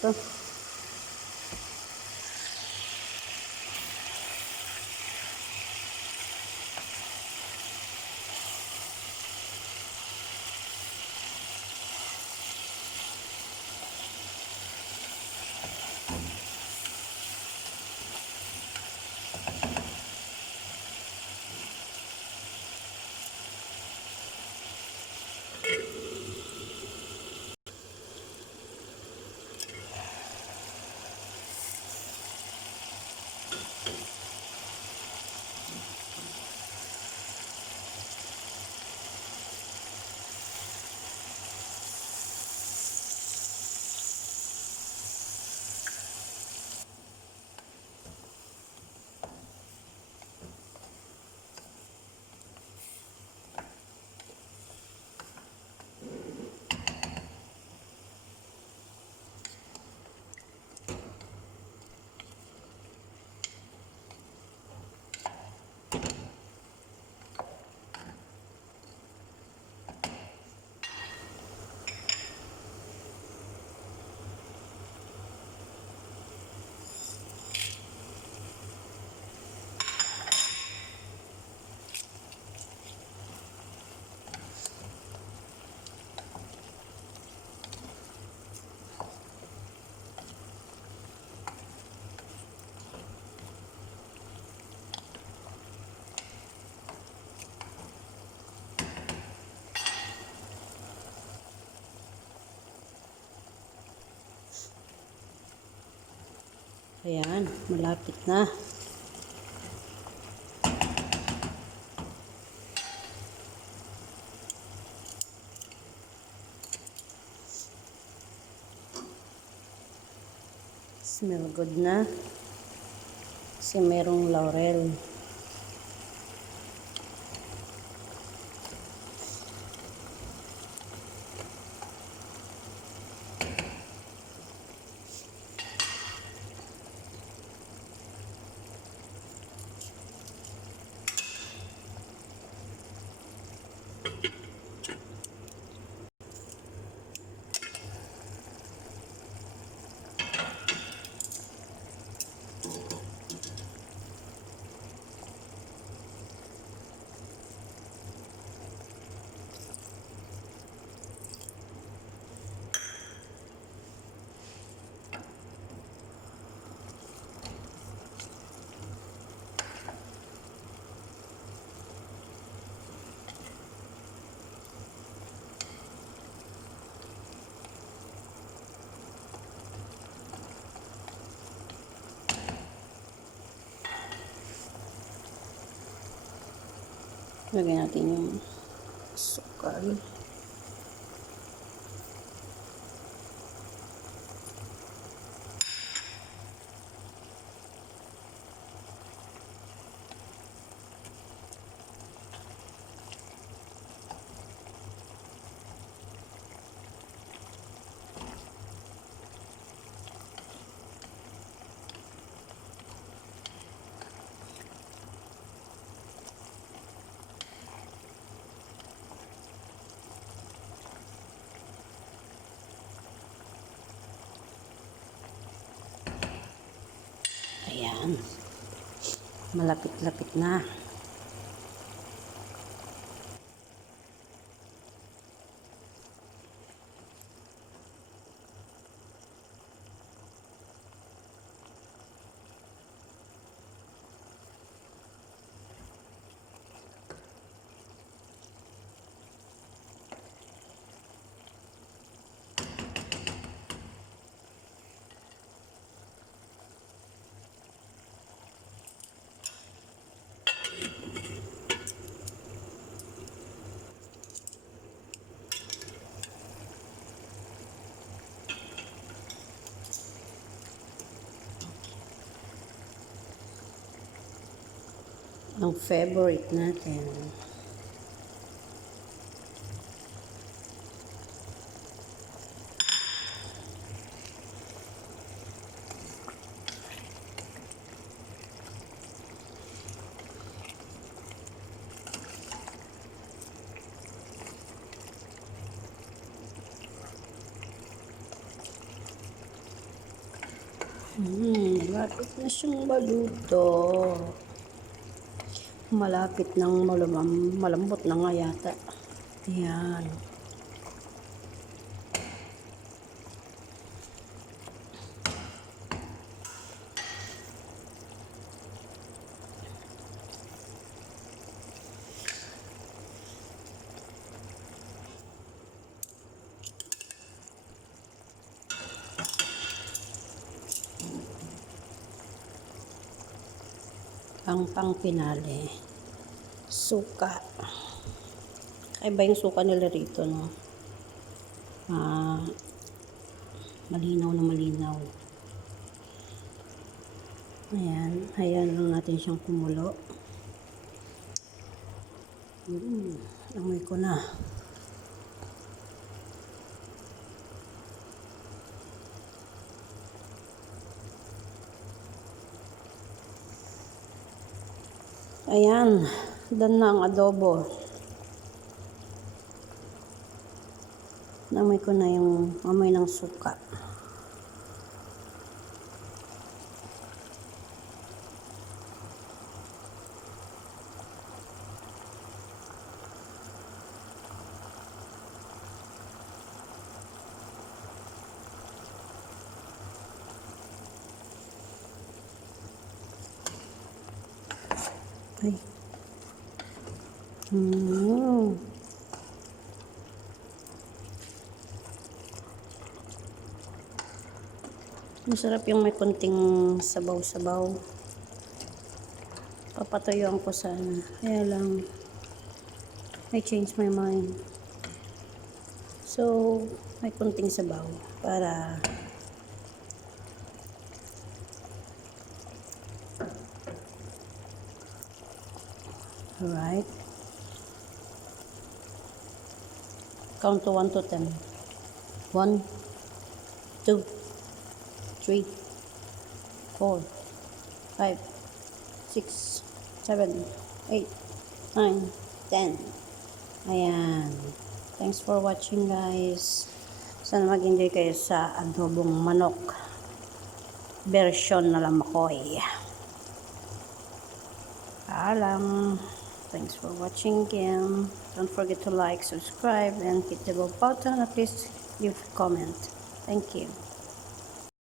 to. Ayan, malapit na. Smell good na. Kasi merong laurel. Lagyan natin yung sukal. Ayan. Malapit-lapit na. Ang favorite natin. Malapit na siyang maluto. Malapit nang malambot na nga yata. Ayan. Ang pang-pinali, suka. Kaiba yung suka nila rito, no? Malinaw na malinaw. Ayan, hayaan lang natin siyang kumulo. Amoy ko na. Ayan, done na ang adobo. Namoy ko na yung amoy ng suka. Ay. Masarap yung may konting sabaw-sabaw. Papatuyuan ko sana. Kaya lang, I changed my mind. So, may konting sabaw para alright. Count to 1 to 10. 1, 2, 3, 4, 5, 6, 7, 8, 9, 10. Ayan. Thanks for watching, guys. Sana mag-enjoy kayo sa adobong manok version na Lamakoy. Paalam. Thanks for watching again. Don't forget to like, subscribe, and hit the bell button. At least leave a comment. Thank you.